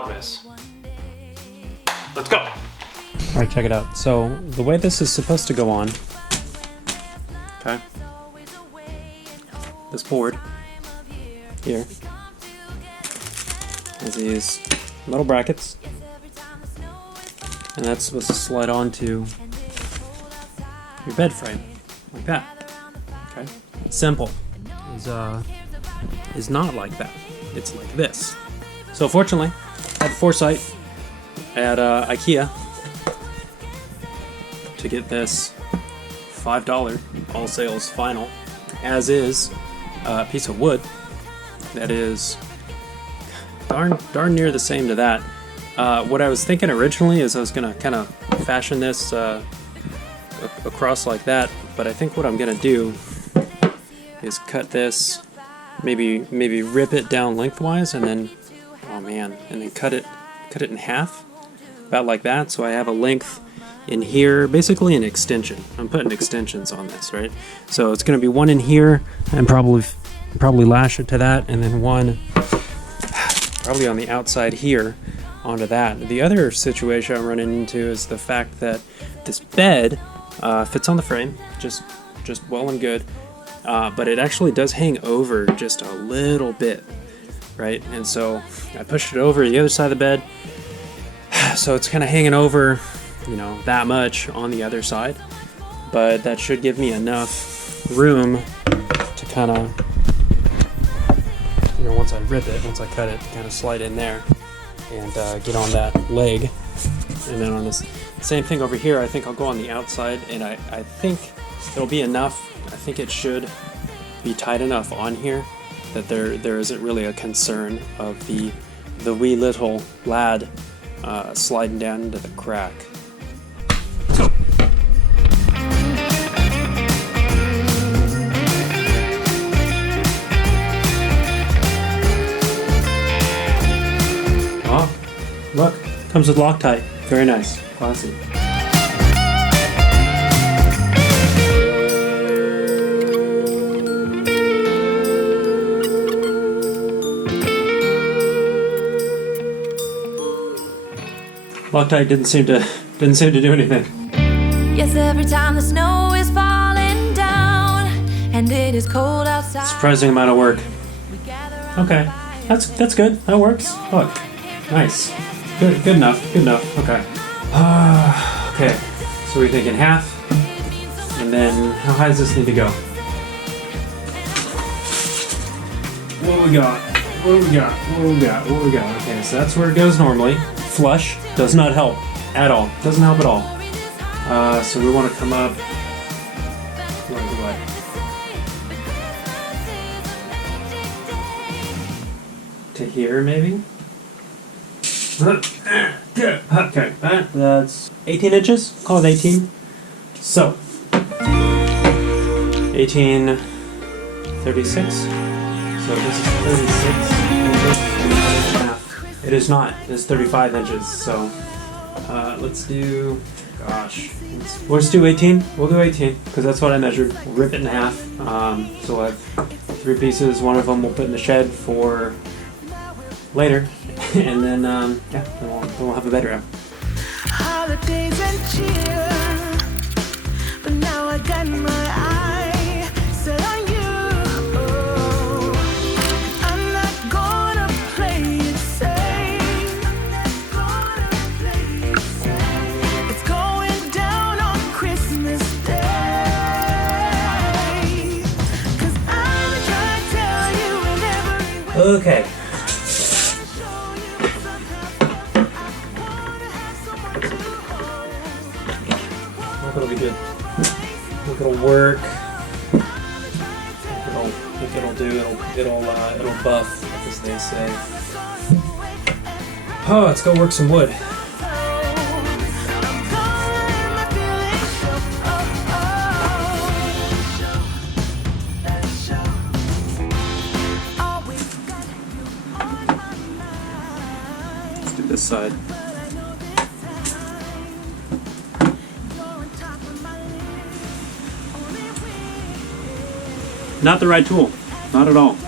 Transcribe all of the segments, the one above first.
VLOGMAS. Let's go! Alright, check it out. So, the way this is supposed to go on, okay, this board here has these metal brackets, and that's supposed to slide onto your bed frame, like that. Okay? Simple. Is not like that. It's like this. So fortunately, I had the foresight at IKEA to get this $5 all sales final as is piece of wood that is darn near the same to that. What I was thinking originally is I was gonna kind of fashion this across like that, but I think what I'm gonna do is cut this, maybe rip it down lengthwise, and then and then cut it in half, about like that, so I have a length in here, basically an extension. I'm putting extensions on this, right? So it's gonna be one in here, and probably lash it to that, and then one probably on the outside here onto that. The other situation I'm running into is the fact that this bed fits on the frame just well and good, but it actually does hang over just a little bit, right? And so I pushed it over the other side of the bed, so it's kind of hanging over, you know, that much on the other side, but that should give me enough room to kind of, you know, once I cut it, kind of slide in there and get on that leg. And then on this same thing over here, I think I'll go on the outside, and I think it'll be enough. I think it should be tight enough on here that there isn't really a concern of the wee little lad sliding down into the crack. Oh, look, comes with Loctite. Very nice, classy. Loctite didn't seem to do anything. Yes, every time the snow is falling down and it is cold outside. Surprising amount of work. Okay, that's good. That works. Look, nice. Good enough. Okay. Okay. So we're thinking half, and then how high does this need to go? What do we got? Okay, so that's where it goes normally. Flush does not help at all. Doesn't help at all. So we want to come up. What? To here, maybe? Okay, that's 18 inches. Call it 18. So, 1836. So this is 36 inches. It is not. It's 35 inches. So let's do. Gosh, let's do 18. We'll do 18 because that's what I measured. We'll rip it in half. So we'll have 3 pieces. One of them we'll put in the shed for later, and then then we'll have a bedroom. Holidays and cheer, but now I got my eye set on you. I'm not gonna play it safe. It's going down on Christmas Day, 'cause I'm trying to tell you in every way. Okay. It'll be good. I think it'll work. I think it'll do. It'll buff, as they say. Oh, let's go work some wood. Let's do this side. Not the right tool, not at all.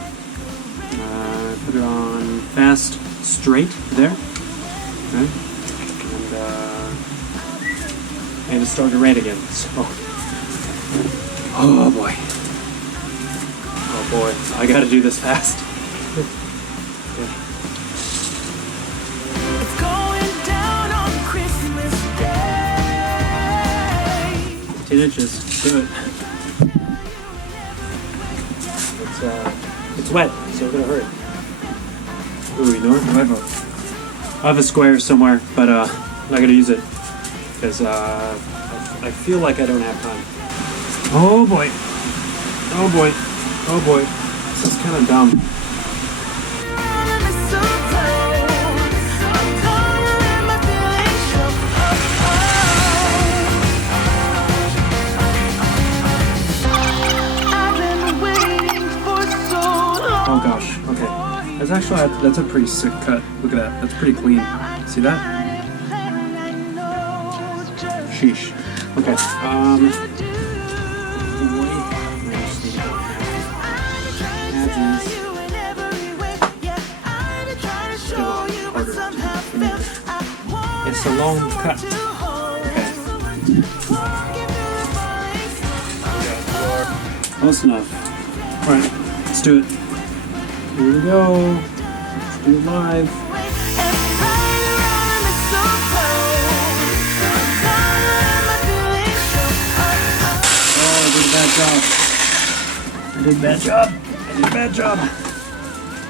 Put it on fast straight there. Okay. And it started to rain again. So, oh boy. Oh boy. I gotta do this fast. It's going down on Christmas Day. 10 inches. Do it. It's wet, so we're gonna hurry. Ooh, you know what? I have a square somewhere, but I'm not gonna use it because I feel like I don't have time. Oh boy! Oh boy! Oh boy! This is kind of dumb. Oh gosh, okay. That's a pretty sick cut. Look at that. That's pretty clean. See that? Sheesh. Okay. It's a long cut. Okay. Close enough. Alright, let's do it. Here we go. Let's do it live. Oh, I did a bad job. I did a bad job.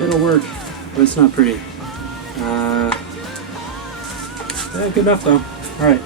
It'll work, but it's not pretty. Yeah, good enough though. Alright.